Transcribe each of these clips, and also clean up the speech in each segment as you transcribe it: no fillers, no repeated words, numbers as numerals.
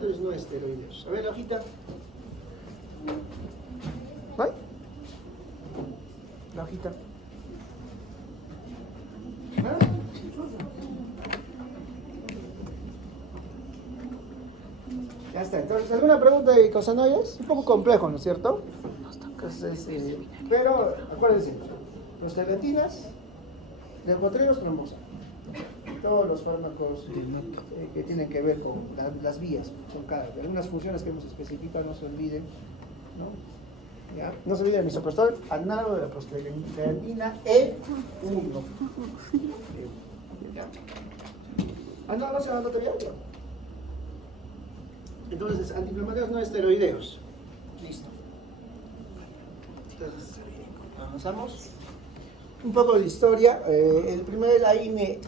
antiinflamatorios no esteroideos. A ver, la hojita. ¿No hay? La hojita. ¿Ah? Ya está. Entonces, ¿alguna pregunta de icosanoides? Un poco complejo, ¿no es cierto? Entonces, pero acuérdense, los terletinas, leucotrienos, trombosa. Todos los fármacos que tienen que ver con las vías, son algunas funciones que hemos especificado, no se olviden, ¿no? ¿Ya? No se olviden el misoprostol, análogo de la prostaglandina E1. No se va todavía. Entonces, antiinflamatorios no esteroideos. Listo. Entonces, avanzamos. Un poco de historia. El primer AINE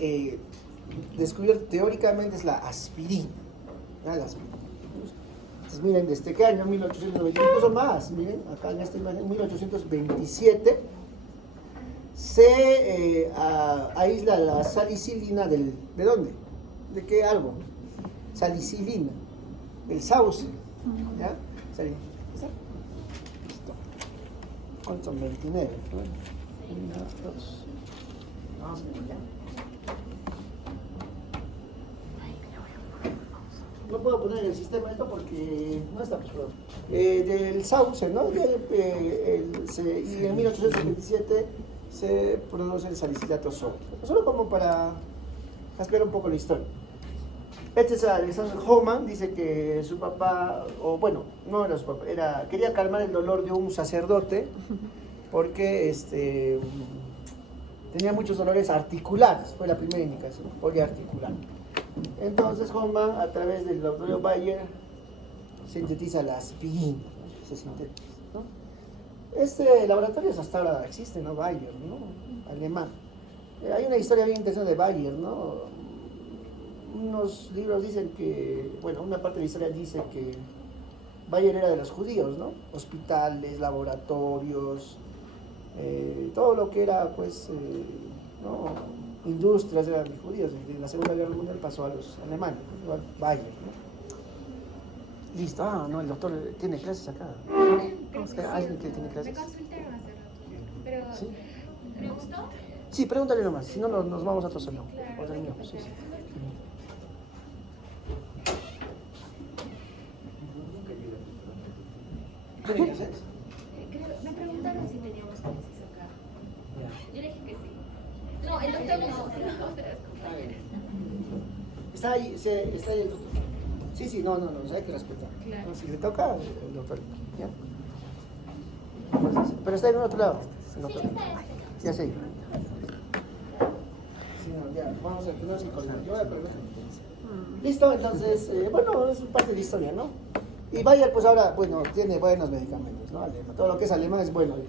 descubierto teóricamente es la aspirina. ¿Ya? La aspirina. Entonces, miren, ¿desde qué año? 1890, incluso más. Miren, acá en esta imagen, 1827, se aísla la salicilina ¿de dónde? ¿De qué árbol? Salicilina, el sauce. ¿Ya? Listo. ¿Cuántos son? 29. Bueno, 1, 2. Vamos a ver ya. No puedo poner en el sistema esto porque no está probado. Del sauce, ¿no? Y en 1827 se produce el salicilato sódico. Solo como para explicar un poco la historia. Este es Alexander Hohmann, dice que su papá, o bueno, no era su papá, quería calmar el dolor de un sacerdote porque tenía muchos dolores articulares, fue la primera indicación, poliarticular. Entonces Hohmann, a través del laboratorio Bayer, sintetiza la aspirina, se sintetiza, ¿no? Este laboratorio hasta ahora existe, ¿no? Bayer, ¿no? Alemán. Hay una historia bien interesante de Bayer, ¿no? Unos libros dicen que, bueno, una parte de la historia dice que Bayer era de los judíos, ¿no? Hospitales, laboratorios, todo lo que era, pues, ¿no? Industrias eran de judíos. En la Segunda Guerra Mundial pasó a los alemanes, ¿no? Bayer, ¿no? Listo. No, el doctor tiene clases acá. ¿Alguien que tiene clases? Me consultaron hace rato, pero ¿sí? ¿me gustó? Sí, pregúntale nomás, si no nos vamos a otro salón. Claro. Otro niño, sí. ¿Tiene clases? Me preguntaron si teníamos clases acá. Yo le dije que sí. No, el doctor no, otras compañeras. Está ahí el doctor. Sí, no, hay que respetar. Claro. No, si le toca, el doctor. ¿Ya? Pero está en otro lado. El doctor. Ya sé. Sí, no, ya, vamos a ponernos con la. Yo voy a poner. Listo, entonces, bueno, es parte de historia, ¿no? Y Bayer, pues ahora, bueno, tiene buenos medicamentos, ¿no? Todo lo que es alemán es bueno, ¿no?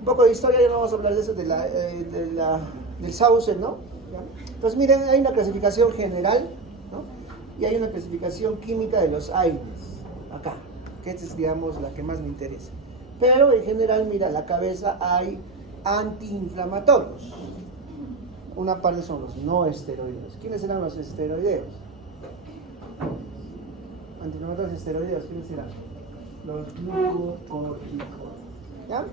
Un poco de historia, ya no vamos a hablar de eso, del sauce, ¿no? ¿Ya? Entonces, miren, hay una clasificación general, ¿no? Y hay una clasificación química de los AINES, acá, que esta es, digamos, la que más me interesa. Pero en general, mira, la cabeza hay antiinflamatorios. Una parte son los no esteroideos. ¿Quiénes serán los esteroideos? Antiinflamatorios esteroideos, ¿quiénes serán? Los glucocorticoides. ¿Ya?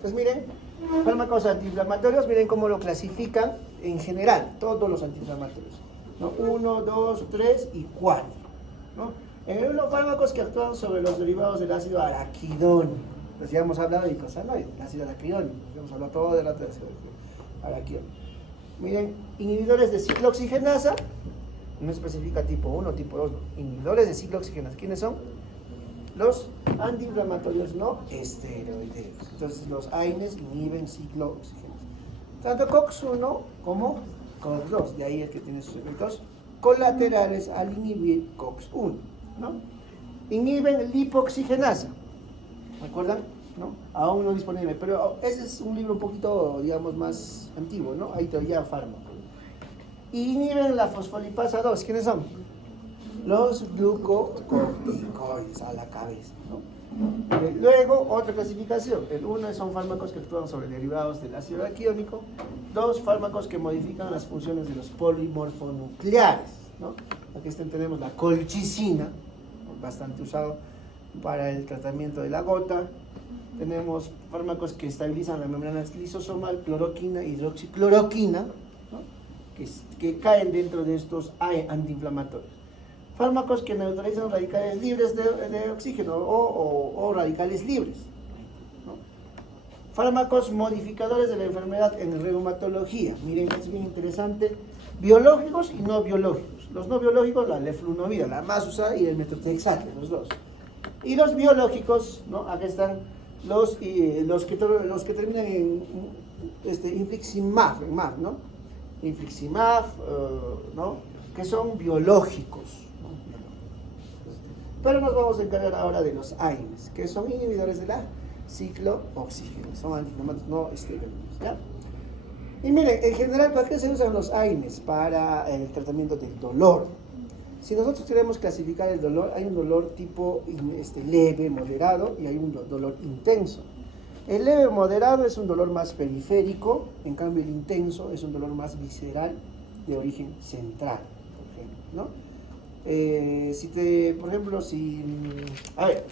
Pues miren, fármacos antiinflamatorios, miren cómo lo clasifican en general, todos los antiinflamatorios, ¿no? 1, 2, 3 y 4, ¿no? En el 1, fármacos que actúan sobre los derivados del ácido araquidónico. Pues ya hemos hablado de icosanoides, el ácido araquidónico, hemos hablado todo del ácido araquidónico. Miren, inhibidores de ciclooxigenasa, no especifica tipo 1, tipo 2, no. Inhibidores de ciclooxigenasa, ¿quiénes son? Los antiinflamatorios no esteroideos. Entonces los AINES inhiben ciclooxigenasa. Tanto COX-1 como COX-2, de ahí es que tiene sus efectos colaterales al inhibir COX-1, ¿no? Inhiben lipoxigenasa, ¿recuerdan? ¿No? Aún no disponible, pero ese es un libro un poquito, digamos, más antiguo, ¿no? Ahí todavía fármaco. Y inhiben la fosfolipasa 2, ¿quiénes son? Los glucocorticoides, a la cabeza, ¿no? Luego, otra clasificación. El 1 son fármacos que actúan sobre derivados del ácido araquidónico. 2, fármacos que modifican las funciones de los polimorfonucleares, ¿no? Aquí tenemos la colchicina, bastante usado para el tratamiento de la gota. Tenemos fármacos que estabilizan la membrana lisosomal, cloroquina, hidroxicloroquina, ¿no? que caen dentro de estos antiinflamatorios. Fármacos que neutralizan radicales libres de oxígeno o radicales libres, ¿no? Fármacos modificadores de la enfermedad en reumatología. Miren, es bien interesante. Biológicos y no biológicos. Los no biológicos, la leflunomida, la más usada, y el metotrexato, los dos. Y los biológicos, ¿no? Aquí están los que terminan en infliximab, ¿no? Infliximab, ¿no? Que son biológicos, ¿no? Pero nos vamos a encargar ahora de los AINES, que son inhibidores de la ciclooxígeno, son antiinflamatorios no esteroides, ¿ya? Y miren, en general, ¿para qué se usan los AINES? Para el tratamiento del dolor. Si nosotros queremos clasificar el dolor, hay un dolor tipo leve, moderado, y hay un dolor intenso. El leve moderado es un dolor más periférico, en cambio el intenso es un dolor más visceral de origen central, por ejemplo, ¿no? A ver,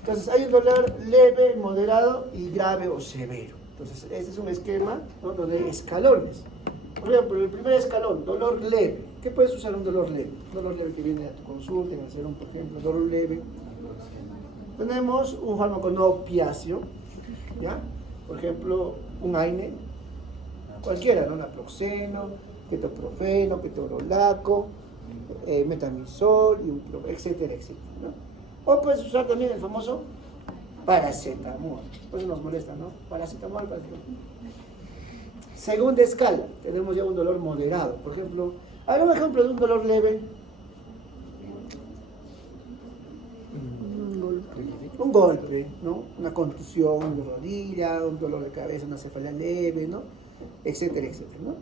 entonces hay un dolor leve, moderado y grave o severo. Entonces, este es un esquema, ¿no? Donde hay escalones. Por ejemplo, el primer escalón, dolor leve. ¿Qué puedes usar un dolor leve? Un dolor leve que viene a tu consulta, en el salón, por ejemplo, dolor leve. Tenemos un fármaco no opiáceo, ¿ya? Por ejemplo, un AINE, cualquiera, ¿no? Naproxeno, ketoprofeno, ketorolaco, metamisol, etcétera, etcétera, ¿no? O puedes usar también el famoso paracetamol. Pues nos molesta, ¿no? Paracetamol. Segunda escala, tenemos ya un dolor moderado. Por ejemplo, haga un ejemplo de un dolor leve. Un golpe, ¿no? Una contusión de rodilla, un dolor de cabeza, una cefalea leve, ¿no? Etcétera, etcétera, ¿no?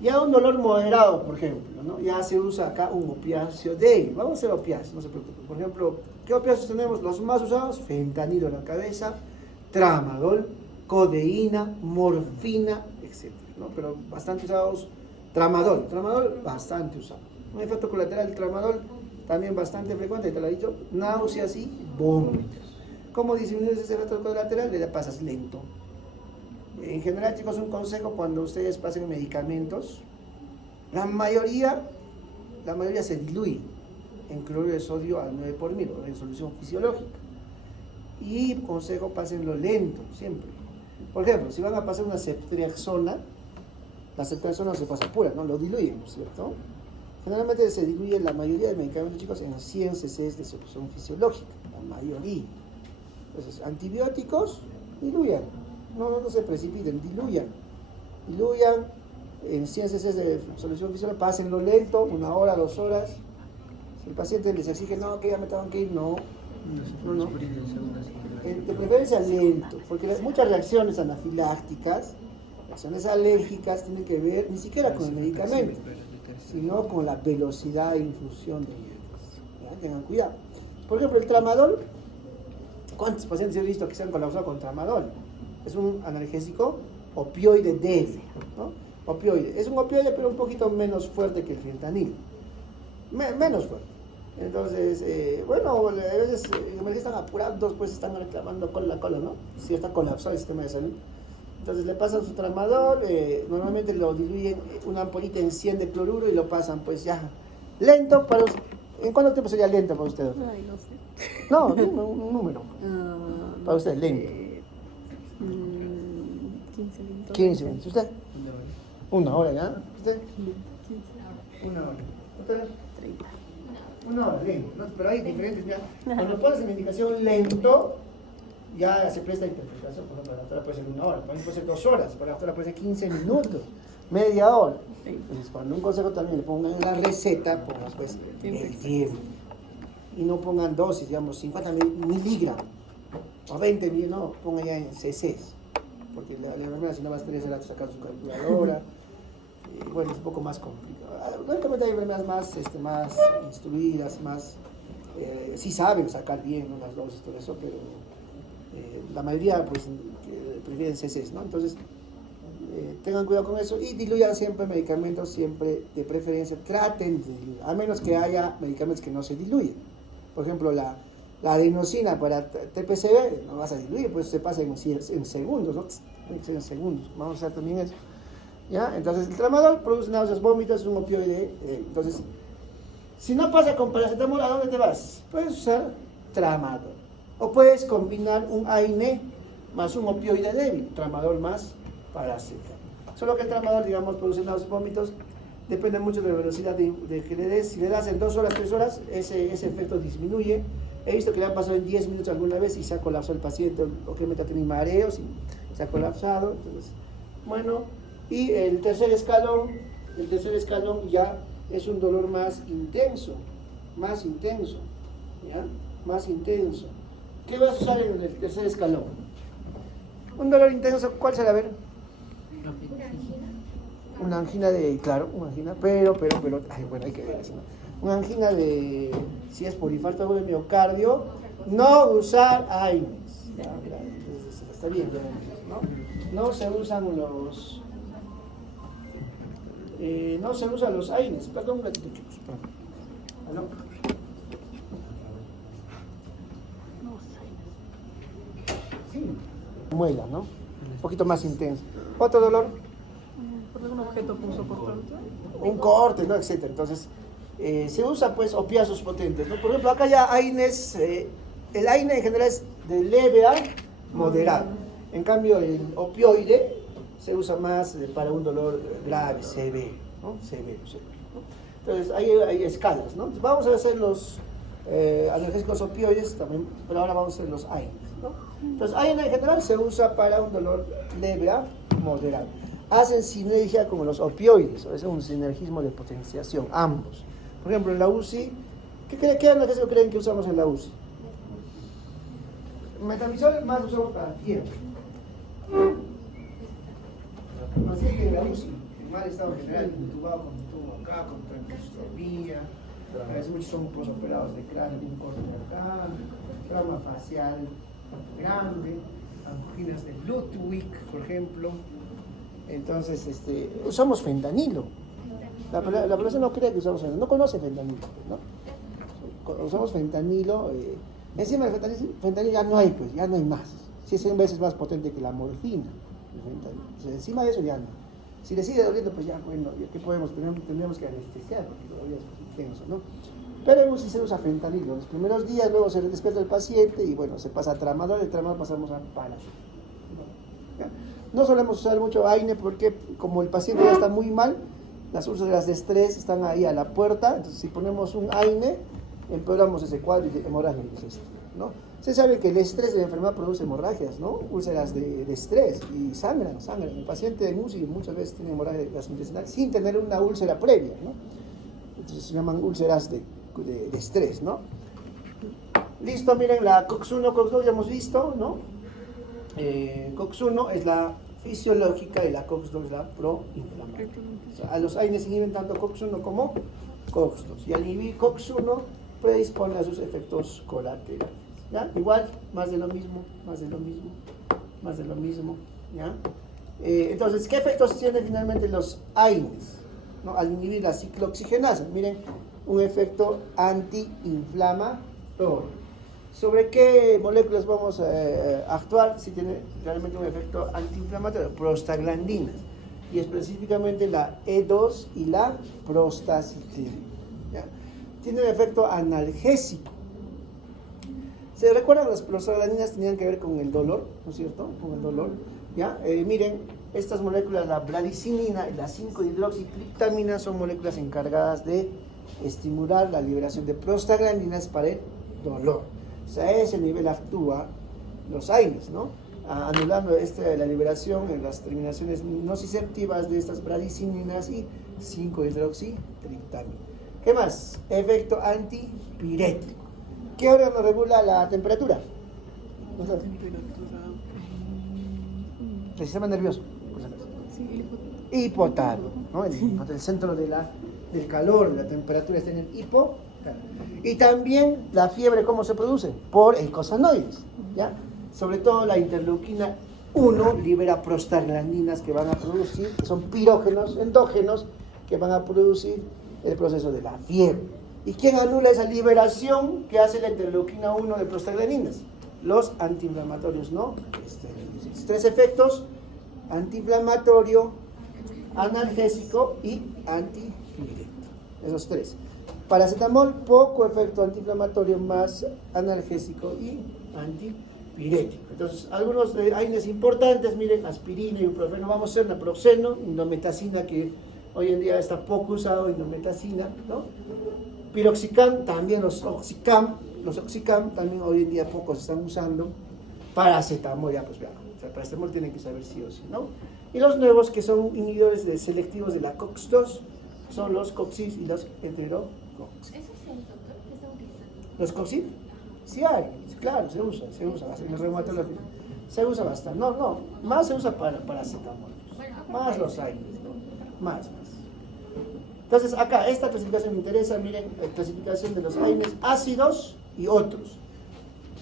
Ya un dolor moderado, por ejemplo, ¿no? Ya se usa acá un opiáceo débil. Vamos a hacer opiáceos, no se preocupen. Por ejemplo, ¿qué opiáceos tenemos? Los más usados: fentanilo en la cabeza, tramadol, codeína, morfina, etcétera, ¿no? Pero bastante usados, tramadol bastante usado. Un efecto colateral del tramadol también bastante frecuente, te lo he dicho, náuseas y vómitos. ¿Cómo disminuir ese efecto colateral? Le pasas lento. En general, chicos, un consejo: cuando ustedes pasen medicamentos, la mayoría se diluye en cloruro de sodio al 9 por mil, en solución fisiológica. Y consejo: pásenlo lento, siempre. Por ejemplo, si van a pasar una ceftriaxona, la ceftriaxona se pasa pura, ¿no? Lo diluyen, ¿cierto? Generalmente se diluye la mayoría de medicamentos, chicos, en 100 cc de solución fisiológica, la mayoría. Entonces, antibióticos, diluyan. No se precipiten, diluyan en 100 cc de solución fisiológica, pásenlo lento, 1 hora, 2 horas. Si el paciente les exige, no, que ya me tengo que ir, no. De preferencia lento, porque muchas reacciones anafilácticas, reacciones alérgicas, tienen que ver ni siquiera con el medicamento, sino con la velocidad de infusión de ellos. Tengan cuidado. Por ejemplo, el tramadol, ¿cuántos pacientes he visto que se han colapsado con tramadol? Es un analgésico opioide débil, ¿no? Opioide. Es un opioide, pero un poquito menos fuerte que el fentanilo. Menos fuerte. Entonces, bueno, a veces en vez de están apurados, pues están reclamando cola, ¿no? Si está colapsado el sistema de salud. Entonces le pasan su tramadol, normalmente lo diluyen una ampollita en 100 de cloruro y lo pasan, pues ya, lento para usted. ¿En cuánto tiempo sería lento para usted? Ay, no sé. No, un número. Para usted, lento. 15 minutos. 15 minutos. ¿Usted? 1 hora, ¿ya? ¿Usted? 15. 1 hora. ¿Usted? 30. 1 hora, lento. ¿No? Pero hay diferentes, ya. Cuando pones en indicación lento, ya se presta interpretación. Por ejemplo, la doctora puede ser 1 hora, para mí puede ser 2 horas, para la doctora puede ser 15 minutos, media hora. Entonces, cuando un consejo también le pongan en la receta, pongan pues el tiempo. Y no pongan dosis, digamos, 50 miligramos o 20 miligramos, no, pongan ya en cc's. Porque la enfermera, si no va a tener que sacar su calculadora, bueno, es un poco más complicado. Lógicamente hay enfermeras más instruidas, sí saben sacar bien, ¿no?, las dosis, todo eso, pero la mayoría pues prefieren cc's, ¿no? Entonces, Tengan cuidado con eso y diluyan siempre medicamentos, siempre de preferencia traten de diluir, a menos que haya medicamentos que no se diluyen. Por ejemplo, la adenosina para TPCB no vas a diluir, pues se pasa en segundos, ¿no? En segundos. Vamos a hacer también eso. ¿Ya? Entonces, el tramadol produce náuseas, vómitos, es un opioide. Entonces, si no pasa con paracetamol, ¿a dónde te vas? Puedes usar tramadol. O puedes combinar un AINE más un opioide débil, tramadol más paracetamol. Solo que el tramadol, digamos, produce náuseas, vómitos, depende mucho de la velocidad de que le des. Si le das en 2 horas, 3 horas, ese efecto disminuye. He visto que le han pasado en 10 minutos alguna vez y se ha colapsado el paciente, o que ha tenido mareos y se ha colapsado. Entonces, bueno, y el tercer escalón ya es un dolor más intenso, ¿ya? Más intenso. ¿Qué vas a usar en el tercer escalón? Un dolor intenso, ¿cuál será? A ver. Una angina claro, una angina, pero, ay, bueno, hay que ver eso, ¿no? Una angina si es por infarto de miocardio, no usar AINES. Entonces, está bien, ¿no? No se usan los AINES. Perdón, un ratito, chicos. ¿Aló? Sí. Muela, ¿no? Un poquito más intenso. Otro dolor. ¿Por algún objeto puso cortante? Un corte, ¿no? Etcétera. Entonces, se usa pues opiáceos potentes, ¿no? Por ejemplo, acá ya AINES, el AINE en general es de leve a moderado. En cambio, el opioide se usa más para un dolor grave, severo, ¿no? Severo, ¿no? Entonces, hay escalas, ¿no? Entonces, vamos a hacer los analgésicos opioides también, pero ahora vamos a hacer los AINES, ¿no? Entonces, AINE en general se usa para un dolor leve a moderado. Hacen sinergia con los opioides, es un sinergismo de potenciación, ambos. Por ejemplo, en la UCI, ¿qué analgésico creen que usamos en la UCI? Metamizol más usamos para fiebre. Así que en la UCI, en mal estado general, intubado con tubo acá, con traqueostomía, a veces muchos son posoperados de cráneo, un corte acá, trauma facial grande, anginas de Ludwig, por ejemplo. Entonces, usamos fentanilo. La población no cree que usamos fentanilo, no conoce fentanilo, ¿no? Usamos fentanilo, encima del fentanilo ya no hay, pues, ya no hay más. Si es 100 veces más potente que la morfina, el fentanilo. Entonces, encima de eso ya no. Si le sigue doliendo, pues ya, bueno, ¿qué podemos? Tendremos que anestesiar, porque todavía es intenso, ¿no? Pero en UCI se usa fentanilo los primeros días, luego se despierta el paciente y bueno, se pasa a tramadol, el tramadol pasamos a paracetamol. ¿Ya? No solemos usar mucho AINE porque como el paciente ya está muy mal, las úlceras de estrés están ahí a la puerta, entonces si ponemos un AINE, empeoramos ese cuadro de hemorragia, ¿no? Se sabe que el estrés de la enfermedad produce hemorragias, ¿no? Úlceras de estrés y sangran. El paciente de UCI muchas veces tiene hemorragia gastrointestinal sin tener una úlcera previa, ¿no? Entonces se llaman úlceras de estrés, ¿no? Listo, miren, la COX-1, COX-2 ya hemos visto, ¿no? COX-1 es la fisiológica y la COX-2 es la proinflamatoria. O sea, a los AINES inhiben tanto COX-1 como COX-2. Y al inhibir COX-1 predispone a sus efectos colaterales. ¿Ya? Igual, más de lo mismo, ¿ya? Entonces, ¿qué efectos tienen finalmente los AINES? ¿No? Al inhibir la ciclooxigenasa, miren, un efecto antiinflamatorio. ¿Sobre qué moléculas vamos a actuar si tiene realmente un efecto antiinflamatorio? Prostaglandinas, y específicamente la E2 y la prostaciclina. ¿Ya? Tiene un efecto analgésico. ¿Se recuerdan? Las prostaglandinas tenían que ver con el dolor, ¿no es cierto? Con el dolor. ¿Ya? Miren, estas moléculas, la bradicinina y la 5-hidroxitriptamina, son moléculas encargadas de estimular la liberación de prostaglandinas para el dolor. O sea, a ese nivel actúa los AINES, ¿no? Anulando la liberación en las terminaciones nociceptivas de estas bradicininas y 5-hidroxitriptamina. ¿Qué más? Efecto antipirético. ¿Qué órgano regula la temperatura? El sistema nervioso. Hipotálamo, ¿no? El centro del calor, de la temperatura está en el hipotálamo. Y también la fiebre, ¿cómo se produce? Por eicosanoides, ¿ya? Sobre todo la interleuquina Uno libera prostaglandinas que van a producir, que son pirógenos endógenos, que van a producir el proceso de la fiebre. ¿Y quién anula esa liberación que hace la interleuquina 1 de prostaglandinas? Los antiinflamatorios no esteroides. Tres efectos: antiinflamatorio, analgésico y antipirético. Esos tres. Paracetamol, poco efecto antiinflamatorio, más analgésico y antipirético. Entonces, algunos AINES importantes, miren, aspirina, ibuprofeno, vamos a hacer naproxeno, indometacina, que hoy en día está poco usado, indometacina, ¿no? Piroxicam, también los oxicam también hoy en día pocos están usando. Paracetamol, ya pues vean, o sea, paracetamol tienen que saber sí o sí, ¿no? Y los nuevos que son inhibidores selectivos de la COX-2 son los COXIF y los heterocox. ¿Eso es el doctor que está utilizando? ¿Los COXIF? Sí hay, claro, se usa en reumatología. Se usa bastante. No, más se usa para paracetamol. Más los hay, ¿no? Más. Entonces, acá, esta clasificación me interesa, miren, la clasificación de los AINES ácidos y otros.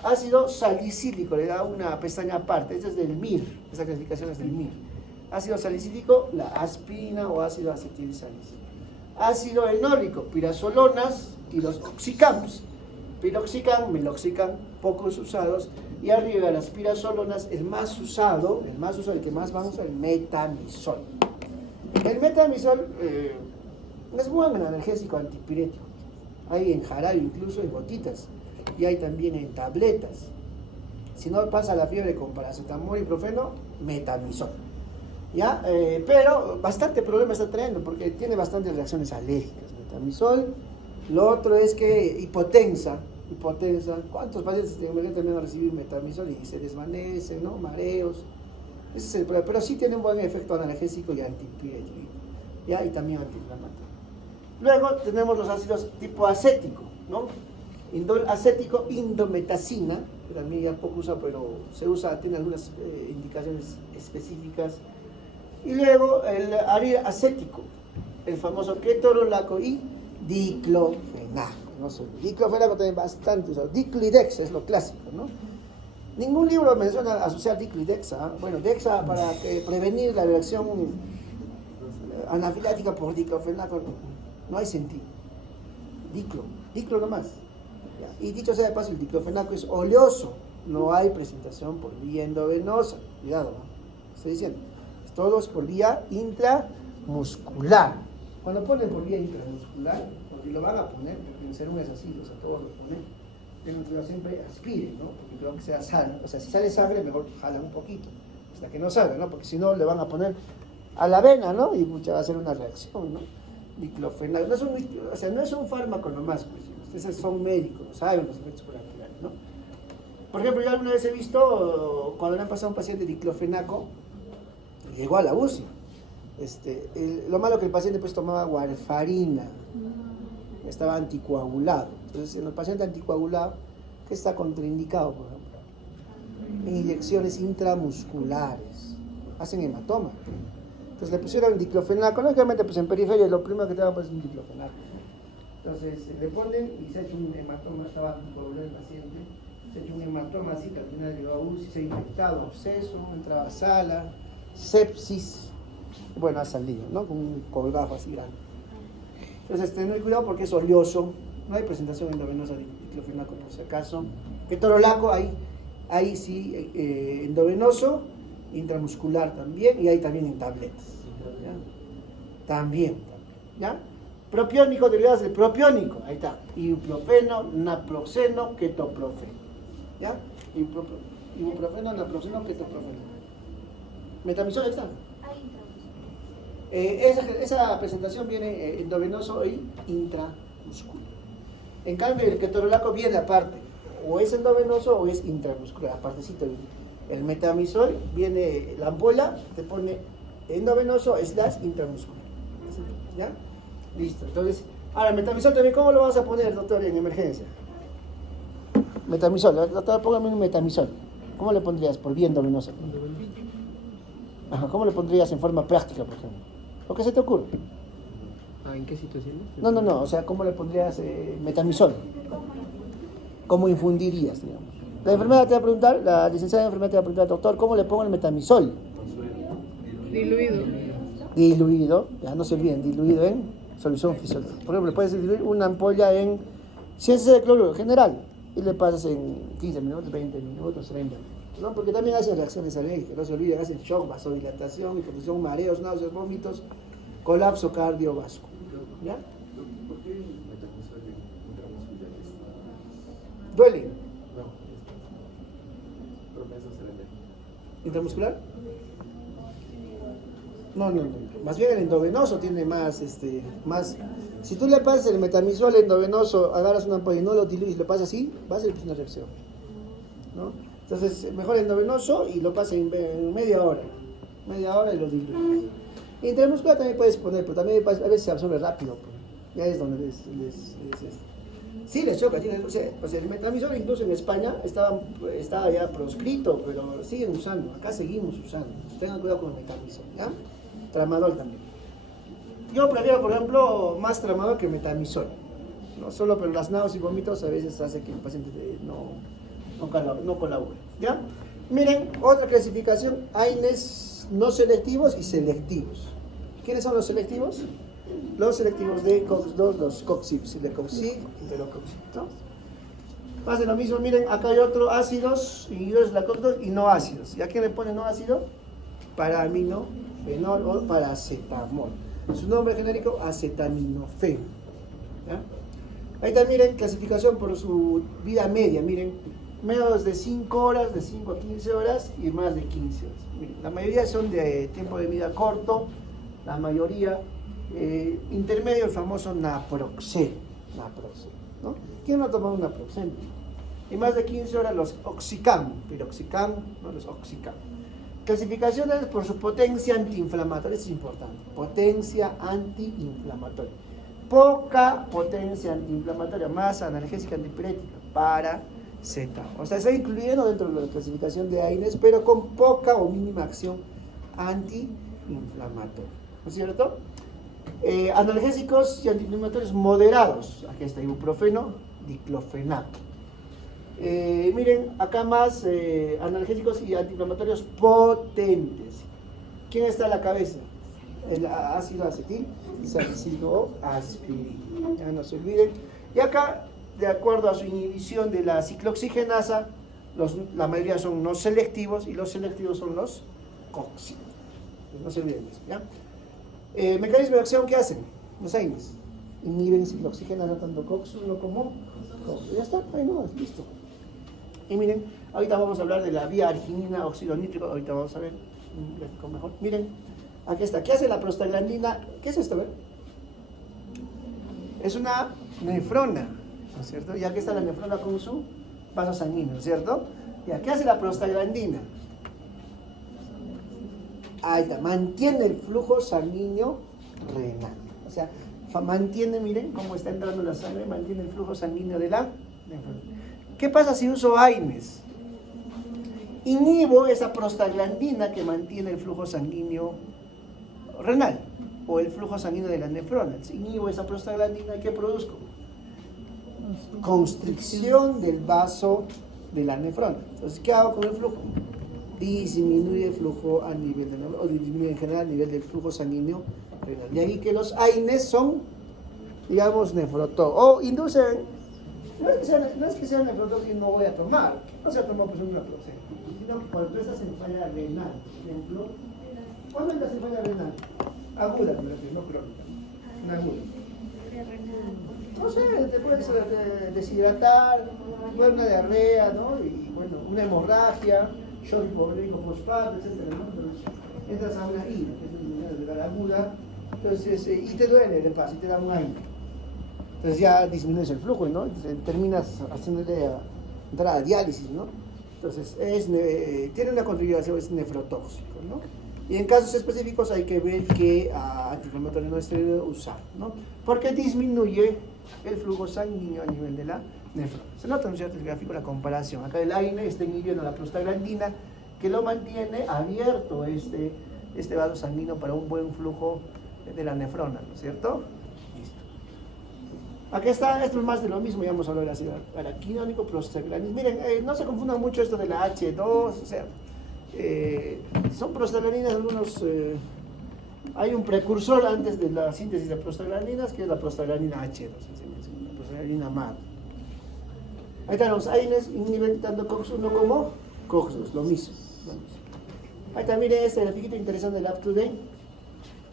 Ácido salicílico, le da una pestaña aparte, esta es del MIR, esta clasificación es del MIR. Ácido salicílico, la aspirina o ácido acetilsalicílico. Ácido enólico, pirazolonas y los oxicams. Piroxicam, meloxicam, pocos usados. Y arriba de las pirazolonas, el más usado, el que más vamos a usar, el metamizol. El metamizol es buen analgésico antipirético. Hay en jarabe, incluso en gotitas. Y hay también en tabletas. Si no pasa la fiebre con paracetamol y ibuprofeno, metamizol. ¿Ya? Pero bastante problema está trayendo porque tiene bastantes reacciones alérgicas. Metamizol. Lo otro es que hipotensa. ¿Cuántos pacientes también van a recibir metamizol y se desvanecen, ¿no? Mareos. Ese es el problema. Pero sí tiene un buen efecto analgésico y antipirético. ¿Ya? Y también antiinflamatorio. Luego tenemos los ácidos tipo acético, ¿no? Indol acético, indometacina, que también ya poco usa, pero se usa, tiene algunas indicaciones específicas. Y luego el aril acético, el famoso ketorolaco y diclofenaco. No sé, diclofenaco también bastante usado. Diclidex es lo clásico, ¿no? Ningún libro menciona asociar diclidex. Bueno, dexa para prevenir la reacción anafilática por diclofenaco. No hay sentido. Diclo nomás. ¿Ya? Y dicho sea de paso, el diclofenaco es oleoso. No hay presentación por vía endovenosa. Cuidado, ¿no? Estoy diciendo. Todo es por vía intramuscular. Cuando ponen por vía intramuscular, porque lo van a poner, porque en serum es así, o sea, todos lo ponen, tienen que siempre aspiren, ¿no? Porque creo que sea sangre. O sea, si sale sangre, mejor jalan un poquito, hasta que no salga, ¿no? Porque si no, le van a poner a la vena, ¿no? Y mucha va a ser una reacción, ¿no? Diclofenaco. No es un fármaco nomás, pues. Ustedes son médicos, saben los efectos colaterales, ¿no? Por ejemplo, yo alguna vez he visto, cuando le han pasado a un paciente diclofenaco, llegó a la UCI. Lo malo que el paciente pues tomaba warfarina, estaba anticoagulado. Entonces, en el paciente anticoagulado, ¿qué está contraindicado, por ejemplo? En inyecciones intramusculares, hacen hematoma. Entonces le pusieron diclofenaco, lógicamente pues en periferia lo primero que te va a poner es un diclofenaco. Entonces le ponen y se ha hecho un hematoma, estaba anticoagulado el paciente, se ha hecho un hematoma así, que al final llegó a UCI, se ha infectado, absceso, entraba a sala, sepsis, bueno, ha salido, ¿no? Con un colgajo así grande. Entonces, tener cuidado porque es oleoso, no hay presentación endovenosa de diclofenaco por si acaso. Ketorolaco, ahí sí, endovenoso, intramuscular también, y hay también en tabletas. ¿Ya? También, ¿ya? Propiónico, derivados del propiónico, ahí está. Ibuprofeno, naproxeno, ketoprofeno. ¿Ya? Ibuprofeno, naproxeno, ketoprofeno. Metamizol está. Esa presentación viene endovenoso y intramuscular. En cambio, el ketorolaco viene aparte, o es endovenoso o es intramuscular, apartecito. El metamizol viene, la ampola te pone endovenoso / intramuscular. ¿Ya? Listo. Entonces, ahora el metamizol también, ¿cómo lo vas a poner, doctor, en emergencia? Metamizol, doctor, póngame un metamizol. ¿Cómo le pondrías? Por vía endovenosa. Ajá, ¿cómo le pondrías en forma práctica, por ejemplo? ¿Lo que se te ocurre? ¿En qué situaciones? No, o sea, ¿cómo le pondrías metamizol? ¿Cómo infundirías, digamos? La enfermera te va a preguntar, la licenciada de enfermera te va a preguntar, doctor, ¿cómo le pongo el metamisol? Diluido. Diluido, ya no se olviden, diluido en solución fisiológica. Por ejemplo, puedes diluir una ampolla en 100 cc de cloruro general y le pasas en 15 minutos, 20 minutos, 30 minutos, ¿no? Porque también hacen reacciones alérgicas, no se olviden, hacen shock, vasodilatación, hipotensión, mareos, náuseas, vómitos, colapso cardiovascular, ¿ya? ¿Por qué el metamisol intramuscular es ¿Duele? no, es propenso a ser alérgico? ¿Intramuscular? No. Más bien el endovenoso tiene más. Si tú le pasas el metamisol endovenoso, agarras una ampolla y no lo diluyes y lo pasas así, va a ser una reacción, ¿no? Entonces, mejor el endovenoso y lo pasas en media hora y lo diluyes. Intramuscular también puedes poner, pero también a veces se absorbe rápido, pues. Ya es donde sí les choca. O sea, el metamisol incluso en España estaba ya proscrito, pero siguen usando. Acá seguimos usando. Tengan cuidado con el metamisol, ¿ya? Tramadol también. Yo prefiero, por ejemplo, más tramadol que metamisol. No solo, pero las náuseas y vómitos a veces hace que el paciente no colabore, ¿ya? Miren, otra clasificación, AINES no selectivos y selectivos. ¿Quiénes son los selectivos? Los selectivos de COX-2, los COX-IP, Celecoxib y Velocoxib, ¿no? Más de lo mismo, miren, acá hay otro ácidos, inhibidores de la COX-2 y no ácidos. ¿Y a quién le ponen no ácido? Paraminofenol o paracetamol. Su nombre genérico, acetaminofén, ¿ya? Ahí está, miren, clasificación por su vida media, miren, menos de 5 horas, de 5 a 15 horas y más de 15 horas. Miren, la mayoría son de tiempo de vida corto, la mayoría intermedio, el famoso naproxen, ¿no? ¿Quién no ha tomado un naproxen? Y más de 15 horas los oxicam, piroxicam, ¿no? Los oxicam. Clasificaciones por su potencia antiinflamatoria, eso es importante, potencia antiinflamatoria. Poca potencia antiinflamatoria, más analgésica antipirética, paracetamol. O sea, está incluyendo dentro de la clasificación de AINES, pero con poca o mínima acción antiinflamatoria, ¿no es cierto? Analgésicos y antiinflamatorios moderados, aquí está ibuprofeno, diclofenaco. Miren, acá más analgésicos y antiinflamatorios potentes. ¿Quién está a la cabeza? El ácido acetil salicílico o aspirina, ya no se olviden. Y acá, de acuerdo a su inhibición de la ciclooxigenasa, la mayoría son no selectivos y los selectivos son los COX. No se olviden de eso, ¿ya? Mecanismo de acción, ¿qué hacen? Los AINES inhiben ciclooxigenasa tanto COX-1 como COX. Ya está, ahí no, listo. Y miren, ahorita vamos a hablar de la vía arginina óxido nítrico, ahorita vamos a ver un gráfico mejor. Miren, aquí está, ¿qué hace la prostaglandina? ¿Qué es esto? A ver. Es una nefrona, ¿no es cierto? Y aquí está la nefrona con su vaso sanguíneo, ¿no es cierto? ¿Y qué hace la prostaglandina? Ahí está, mantiene el flujo sanguíneo renal. O sea, mantiene, miren cómo está entrando la sangre, mantiene el flujo sanguíneo de la nefrona. ¿Qué pasa si uso AINES? Inhibo esa prostaglandina que mantiene el flujo sanguíneo renal o el flujo sanguíneo de la nefrona. Inhibo esa prostaglandina y ¿qué produzco? Constricción del vaso de la nefrona. Entonces, ¿qué hago con el flujo? Disminuye el flujo a nivel de o disminuye en general el nivel del flujo sanguíneo renal. De ahí que los AINES son, digamos, nefrotóxicos o inducen. No es que sea nefrotóxico y no voy a tomar. No se toma pues un naproxen, sino que cuando tú estás en falla renal, por ejemplo, ¿cuándo estás en falla renal? Aguda, me refiero, no crónica. Una aguda. No sé, te puedes deshidratar, puede una diarrea, ¿no? Y bueno, una hemorragia, shock hipoglémico postparto, etcétera, ¿no? Entonces, entras a una ira, que es una enfermedad aguda, entonces, y te duele de paso, y te da un aire. Entonces ya disminuyes el flujo, ¿no? Entonces, terminas haciéndole entrar a diálisis, ¿no? Entonces, tiene una contribución, es nefrotóxico, ¿no? Y en casos específicos hay que ver qué antiinflamatorio no esteroideo usar, ¿no? Porque disminuye el flujo sanguíneo a nivel de la nefrona. Se nota, ¿no es cierto?, el gráfico, la comparación. Acá el AINE está inhibiendo la prostaglandina que lo mantiene abierto este vaso sanguíneo para un buen flujo de la nefrona, ¿no es cierto? Listo. Aquí está, esto es más de lo mismo, ya hemos hablado de la ansiedad araquidónico, prostaglandina. Miren, no se confundan mucho esto de la H2, o sea, son prostaglandinas algunos, hay un precursor antes de la síntesis de prostaglandinas, que es la prostaglandina H2, la prostaglandina MAD. Ahí están los AINES inhiben tanto COX-1 como COX-2, lo mismo. Ahí está, miren este grafiquito interesante del UpToDate.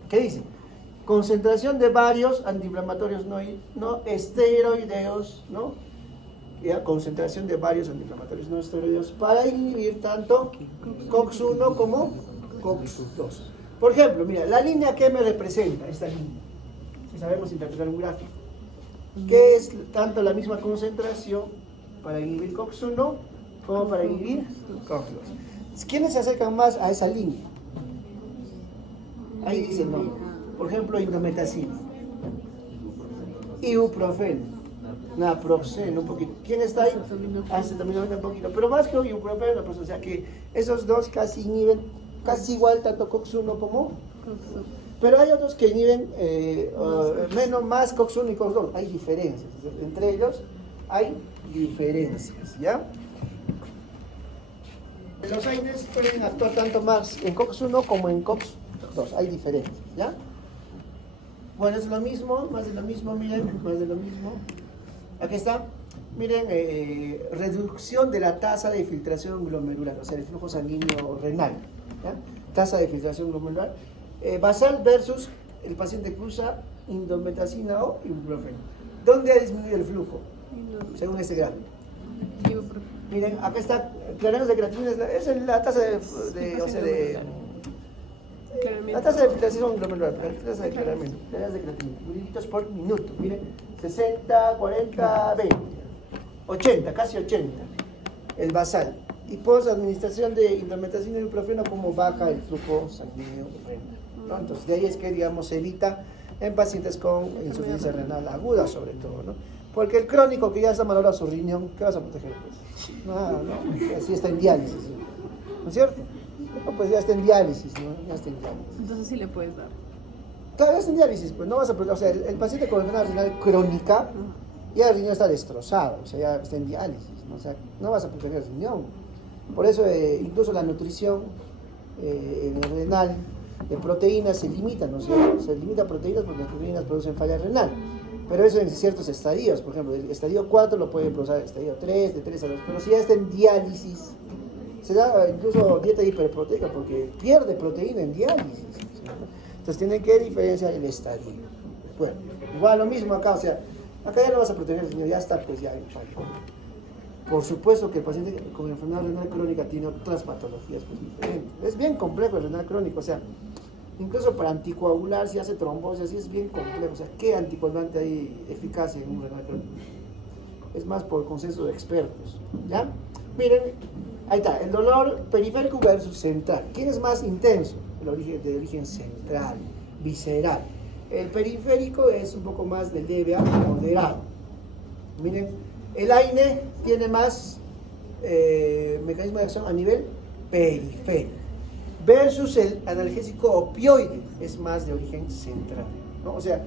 ¿Qué dice? Concentración de varios antiinflamatorios no esteroideos, ¿no? Ya, concentración de varios antiinflamatorios no esteroideos para inhibir tanto COX-1 como COX-2. Por ejemplo, mira, la línea que me representa, esta línea, si sabemos interpretar un gráfico, que es tanto la misma concentración para inhibir COX-1 como para inhibir COX-2. ¿Quiénes se acercan más a esa línea? Ahí dice no. Por ejemplo, indometacina, ibuprofeno, naproxeno, un poquito. ¿Quién está ahí? Acetaminofén un poquito. Pero más que ibuprofeno, pues, o sea que esos dos casi inhiben, casi igual tanto COX-1 como. Pero hay otros que inhiben menos, más COX-1 y COX-2. Hay diferencias. Entre ellos hay diferencias, ¿ya? Los AINES pueden actuar tanto más en COX-1 como en COX-2. Hay diferencias, ¿ya? Bueno, es lo mismo, más de lo mismo, miren, más de lo mismo. Aquí está, miren, reducción de la tasa de filtración glomerular, o sea, el flujo sanguíneo renal, ¿ya? Tasa de filtración glomerular. Basal versus el paciente que usa indometacina o ibuprofeno. ¿Dónde ha disminuido el flujo? Según este gráfico. Miren, acá está, claranos de creatinina, es la tasa la tasa de filtración glomerular, la tasa de claranos de creatinina, mililitros por minuto, miren, 60, 40, 20, 80, casi 80, el basal. Y post administración de indometacina y ibuprofeno, como baja el flujo sanguíneo renal, ¿no? Entonces, de ahí es que, digamos, se evita en pacientes con insuficiencia renal aguda, sobre todo, ¿no? Porque el crónico que ya está malogrado su riñón, ¿qué vas a proteger? Pues? No, así está en diálisis, ¿no es cierto? No, pues ya está en diálisis, ¿no? Ya está en diálisis. Entonces sí le puedes dar. Claro, ya está en diálisis, pues no vas a proteger, o sea, el paciente con enfermedad renal crónica, ya el riñón está destrozado, o sea, ya está en diálisis, ¿no? O sea, no vas a proteger el riñón. Por eso, incluso la nutrición en el renal de proteínas se limita, ¿no es cierto? Se limita a proteínas porque las proteínas producen falla renal. Pero eso en ciertos estadios, por ejemplo, el estadio 4 lo puede producir el estadio 3, de 3 a 2, pero si ya está en diálisis, se da incluso dieta hiperproteica porque pierde proteína en diálisis. Entonces tienen que diferenciar el estadio. Bueno, igual lo mismo acá, o sea, acá ya no vas a proteger el riñón, ya está, pues ya falló. Por supuesto que el paciente con enfermedad renal crónica tiene otras patologías pues, diferentes. Es bien complejo el renal crónico, o sea, incluso para anticoagular, si hace trombosis, así es bien complejo. O sea, ¿qué anticoagulante hay eficacia en un renal crónico? Es más por consenso de expertos, ¿ya? Miren, ahí está, el dolor periférico versus central. ¿Quién es más intenso? De origen central, visceral. El periférico es un poco más de leve a moderado. Miren, el AINE tiene más mecanismo de acción a nivel periférico. Versus el analgésico opioide, es más de origen central, ¿no? O sea,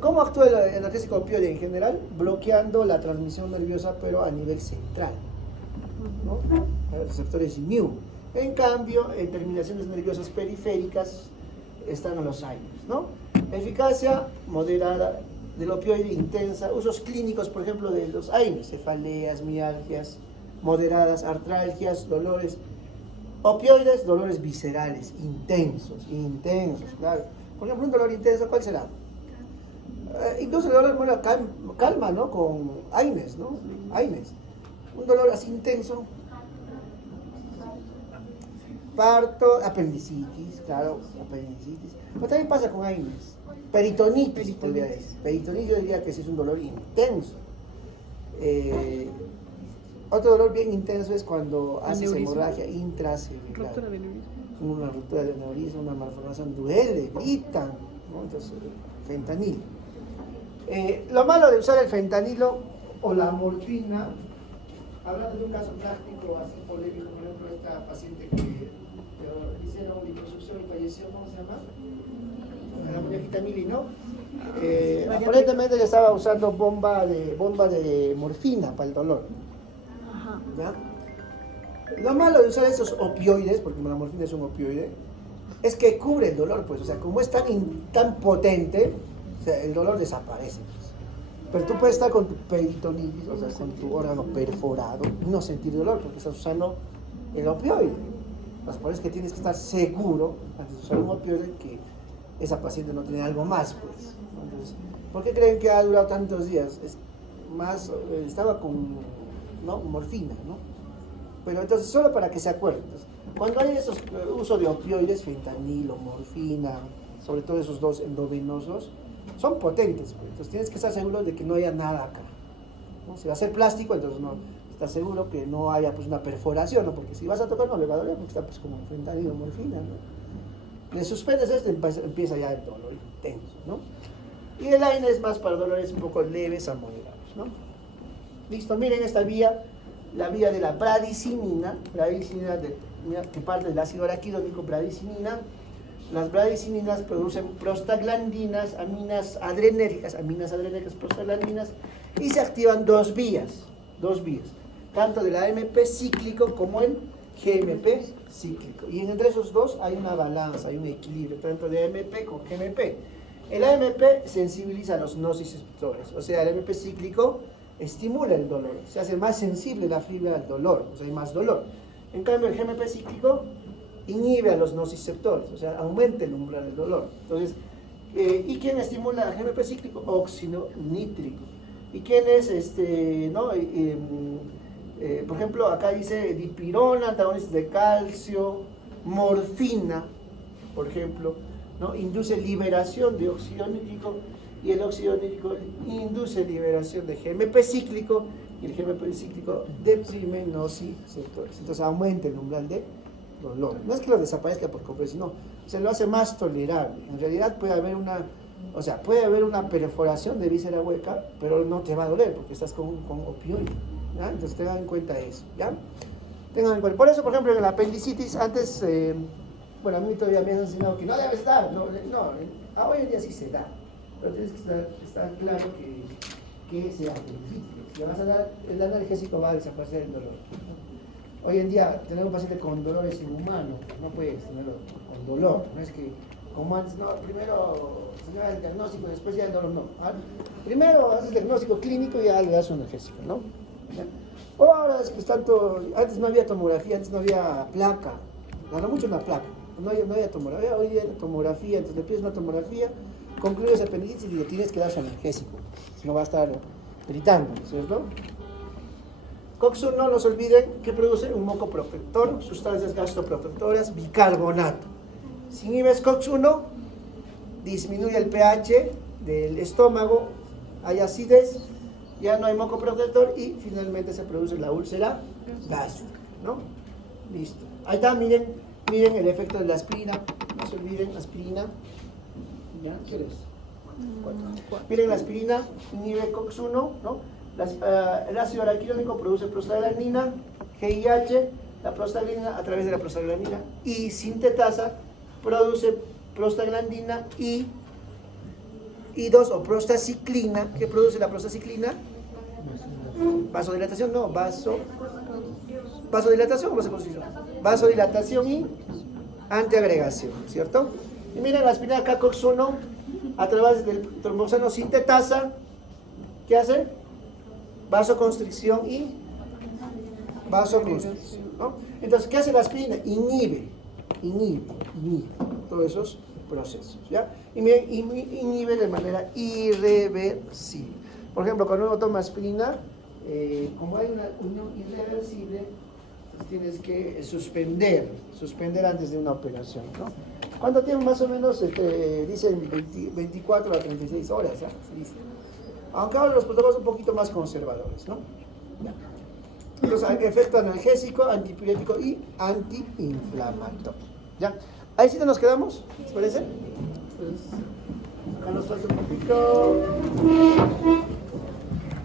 ¿cómo actúa el analgésico opioide en general? Bloqueando la transmisión nerviosa, pero a nivel central, ¿no? Los receptores mu. En cambio, en terminaciones nerviosas periféricas están los AINES, ¿no? Eficacia moderada del opioide intensa. Usos clínicos, por ejemplo, de los AINES: cefaleas, mialgias moderadas, artralgias, dolores. Opioides, dolores viscerales, intensos, claro. Por ejemplo, un dolor intenso, ¿cuál será? Incluso el dolor, bueno, calma, ¿no? Con AINES, ¿no? AINES. Un dolor así intenso. Parto, apendicitis, claro, apendicitis. Pero también pasa con AINES. Peritonitis, podría decir. Peritonitis yo diría que sí es un dolor intenso. Otro dolor bien intenso es cuando haces hemorragia intracerebral. Ruptura de aneurisma. Una ruptura de aneurisma, una malformación, duele, gritan, ¿no? Entonces, fentanilo. Lo malo de usar el fentanilo o la morfina, hablando de un caso práctico así polémico, por ejemplo, esta paciente que le hicieron liposucción y falleció, ¿cómo se llama? a la muñequita Mili, ¿no? Aparentemente ella estaba usando bomba de morfina para el dolor. ¿Ya? Lo malo de usar esos opioides, porque la morfina es un opioide, es que cubre el dolor, pues, o sea, como es tan potente, o sea, el dolor desaparece, pues. Pero tú puedes estar con tu peritonitis, o sea, con tu órgano perforado, y no sentir dolor, porque estás usando el opioide. Pues por eso es que tienes que estar seguro, antes de usar un opioide, que esa paciente no tiene algo más, pues. Entonces, ¿por qué creen que ha durado tantos días? Estaba con, ¿no?, morfina, ¿no? Pero entonces, solo para que se acuerden, entonces, cuando hay esos uso de opioides, fentanilo, morfina, sobre todo esos dos endovenosos, son potentes, pues. Entonces tienes que estar seguro de que no haya nada acá, ¿no? Si va a ser plástico, entonces no estás seguro que no haya, pues, una perforación, ¿no? Porque si vas a tocar no le va a doler, porque está, pues, como fentanilo, morfina, ¿no? Le suspendes esto y empieza ya el dolor intenso, ¿no? Y el AINE es más para dolores un poco leves a moderados, ¿no? Listo, miren esta vía, la vía de la bradicinina que parte del ácido araquidónico, bradicinina. Las bradicininas producen prostaglandinas, aminas adrenérgicas, prostaglandinas, y se activan dos vías, tanto del AMP cíclico como el GMP cíclico. Y entre esos dos hay una balanza, hay un equilibrio, tanto de AMP con GMP. El AMP sensibiliza a los nociceptores, o sea, el AMP cíclico estimula el dolor, se hace más sensible la fibra al dolor, o sea, hay más dolor. En cambio, el GMP cíclico inhibe a los nociceptores, o sea, aumenta el umbral del dolor. Entonces, ¿y quién estimula el GMP cíclico? Óxido nítrico. ¿Y quién es por ejemplo, acá dice dipirona, antagonistas de calcio, morfina, por ejemplo, ¿no? Induce liberación de óxido nítrico, y el óxido nítrico induce liberación de GMP cíclico, y el GMP cíclico deprime nociceptores. Entonces aumenta el umbral de dolor. No es que lo desaparezca por completo, sino se lo hace más tolerable. En realidad puede haber una perforación de víscera hueca, pero no te va a doler porque estás con opioide, ¿ya? Entonces tengan en cuenta eso, ¿ya? Tengan en cuenta. Por eso, por ejemplo, en la apendicitis, antes, a mí todavía me han enseñado que no debe estar, hoy en día sí se da, pero tienes que estar claro que es apendicitis. Si le vas a dar el analgésico, va a desaparecer el dolor. Hoy en día, tener un paciente con dolor es inhumano, no puedes tenerlo con dolor, no es que, como antes, no, primero se da el diagnóstico, después ya el dolor, no. Primero haces el diagnóstico clínico y ya le das un analgésico, ¿no? O ahora es pues antes no había tomografía, antes no había placa, ganó mucho una placa, no había tomografía, hoy día hay tomografía, entonces le pides una tomografía, concluyes apendicitis y le tienes que dar su analgésico, si no va a estar gritando, ¿cierto? COX-1, no se olviden que produce un mocoprotector, sustancias gastroprotectoras, bicarbonato. Si inhibes COX-1, disminuye el pH del estómago, hay acidez, ya no hay mocoprotector y finalmente se produce la úlcera gástrica, ¿no? Listo. Ahí está, miren el efecto de la aspirina, no se olviden, aspirina, ¿ya? ¿Qué eres? 4. Miren, la aspirina inhibe COX-1, ¿no? El ácido araquidónico produce prostaglandina, GIH, la prostaglandina a través de la prostaglandina y sintetasa produce prostaglandina I2 o prostaciclina. ¿Qué produce la prostaciclina? Vasodilatación, no, vasodilatación o vasoconstricción. Vasodilatación y antiagregación, ¿cierto? Y miren, la aspirina acá COX-1 a través del tromboxano sintetasa, ¿qué hace? Vasoconstricción y vasoconstricción, ¿no? Entonces, ¿qué hace la aspirina? Inhibe todos esos procesos, ¿ya? Inhibe de manera irreversible. Por ejemplo, cuando uno toma aspirina, como hay una unión irreversible, pues tienes que suspender antes de una operación, ¿no? ¿Cuánto tiempo más o menos? Dicen 24 a 36 horas, ¿ya? Se dice. Aunque ahora los protocolos son un poquito más conservadores, ¿no? Ya. Entonces, hay efecto analgésico, antipirético y antiinflamatorio, ¿ya? Ahí sí nos quedamos, ¿les parece? Pues, acá nos falta un poquito.